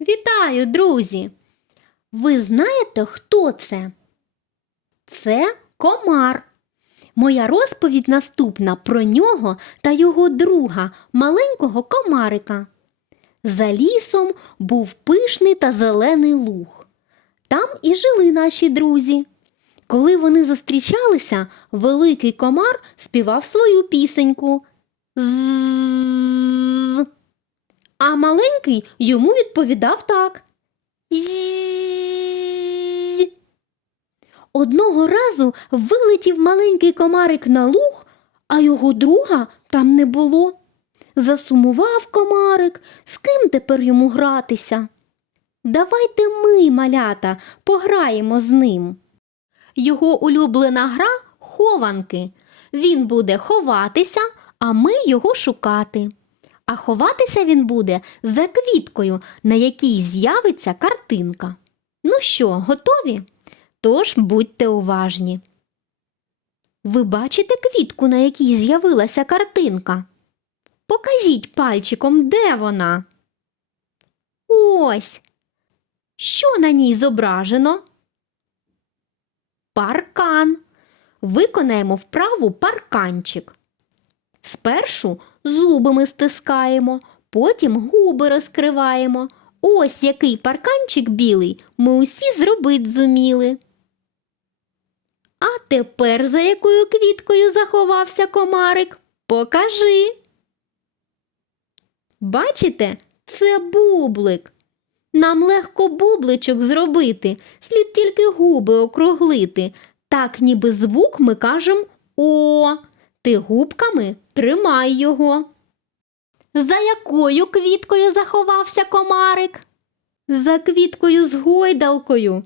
Вітаю, друзі! Ви знаєте, хто це? Це комар. Моя розповідь наступна про нього та його друга, маленького комарика. За лісом був пишний та зелений луг. Там і жили наші друзі. Коли вони зустрічалися, великий комар співав свою пісеньку. З. А маленький йому відповідав так. «Зззззз». Одного разу вилетів маленький комарик на луг, а його друга там не було. Засумував комарик, з ким тепер йому гратися. Давайте ми, малята, пограємо з ним. Його улюблена гра хованки. Він буде ховатися, а ми його шукати. А ховатися він буде за квіткою, на якій з'явиться картинка. Ну що, готові? Тож будьте уважні. Ви бачите квітку, на якій з'явилася картинка? Покажіть пальчиком, де вона? Ось. Що на ній зображено? Паркан. Виконаємо вправу парканчик. Спершу зуби ми стискаємо, потім губи розкриваємо. Ось який парканчик білий ми усі зробить зуміли. А тепер за якою квіткою заховався комарик? Покажи. Бачите, це бублик. Нам легко бубличок зробити, слід тільки губи округлити. Так, ніби звук ми кажемо О. Ти губками тримай його. За якою квіткою заховався комарик? За квіткою з гойдалкою.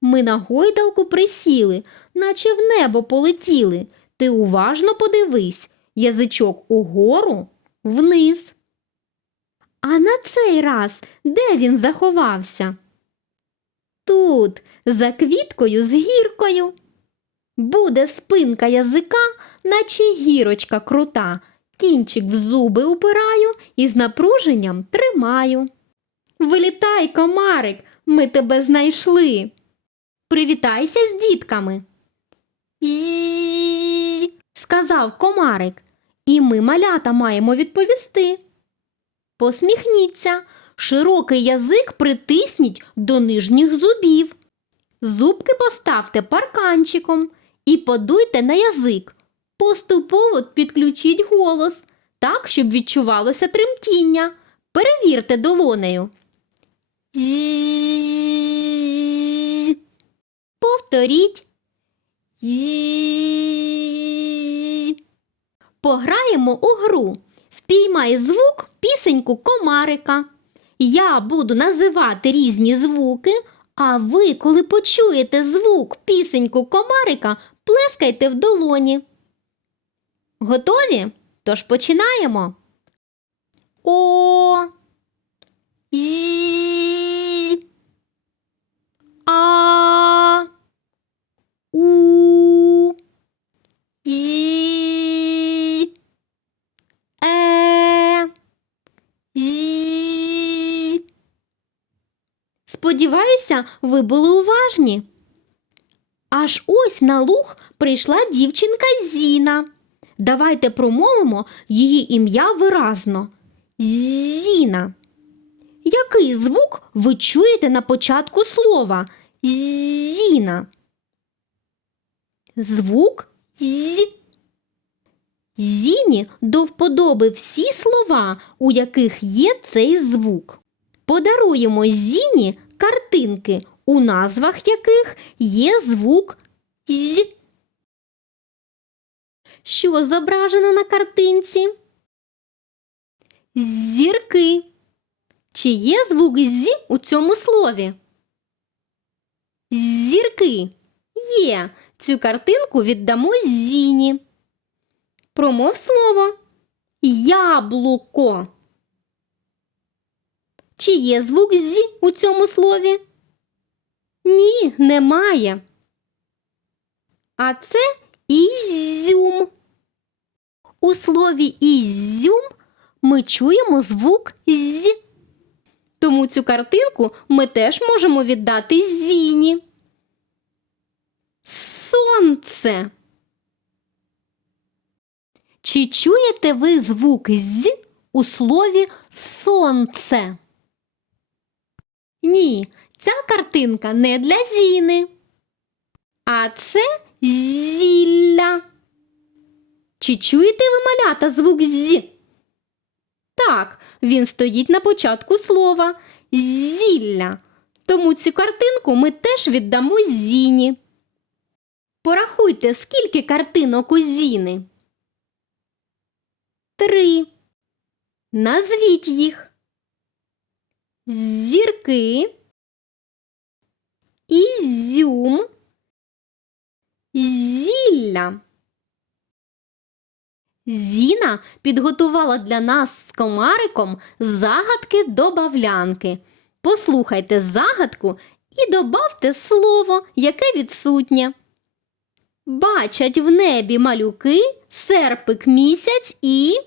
Ми на гойдалку присіли, наче в небо полетіли. Ти уважно подивись, язичок угору, вниз. А на цей раз де він заховався? Тут, за квіткою з гіркою. Буде спинка язика, наче гірочка крута. Кінчик в зуби упираю і з напруженням тримаю. Вилітай, комарик, ми тебе знайшли. Привітайся з дітками. Сказав комарик, і ми малята маємо відповісти. Посміхніться, широкий язик притисніть до нижніх зубів. Зубки поставте парканчиком і подуйте на язик. Поступово підключіть голос, так, щоб відчувалося тремтіння. Перевірте долонею. Повторіть. Пограємо у гру. Впіймай звук пісеньку комарика. Я буду називати різні звуки, а ви, коли почуєте звук пісеньку комарика, плескайте в долоні. Готові? Тож починаємо. О. А. У. Е. Сподіваюся, ви були уважні. Аж ось на луг прийшла дівчинка Зіна. Давайте промовимо її ім'я виразно. Зіна. Який звук ви чуєте на початку слова? Зіна. Звук з. Зіні до вподоби всі слова, у яких є цей звук. Подаруємо Зіні картинки, у назвах яких є звук з. Що зображено на картинці? Зірки. Чи є звук з у цьому слові? Зірки. Є. Цю картинку віддамо Зіні. Промов слово. Яблуко. Чи є звук з у цьому слові? Ні, немає. А це ізюм. У слові ізюм ми чуємо звук з. Тому цю картинку ми теж можемо віддати Зіні. Сонце. Чи чуєте ви звук з у слові сонце? Ні, ця картинка не для Зіни. А це зілля. Чи чуєте ви малята звук з? Так, він стоїть на початку слова зілля. Тому цю картинку ми теж віддамо Зіні. Порахуйте, скільки картинок у Зіни. Три. Назвіть їх. Зірки. Ізюм. Зілля. Зіна підготувала для нас з комариком загадки до бавлянки. Послухайте загадку і добавте слово, яке відсутнє. Бачать в небі малюки, серпик місяць і.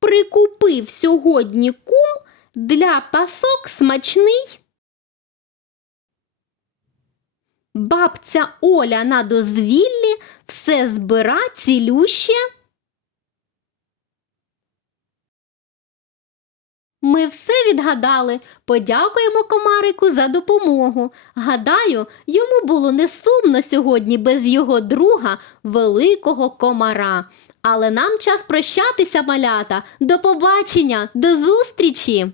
Прикупив сьогодні кум для пасок смачний. Бабця Оля на дозвіллі все збира цілюще. Ми все відгадали. Подякуємо комарику за допомогу. Гадаю, йому було не сумно сьогодні без його друга, великого комара. Але нам час прощатися, малята. До побачення, до зустрічі!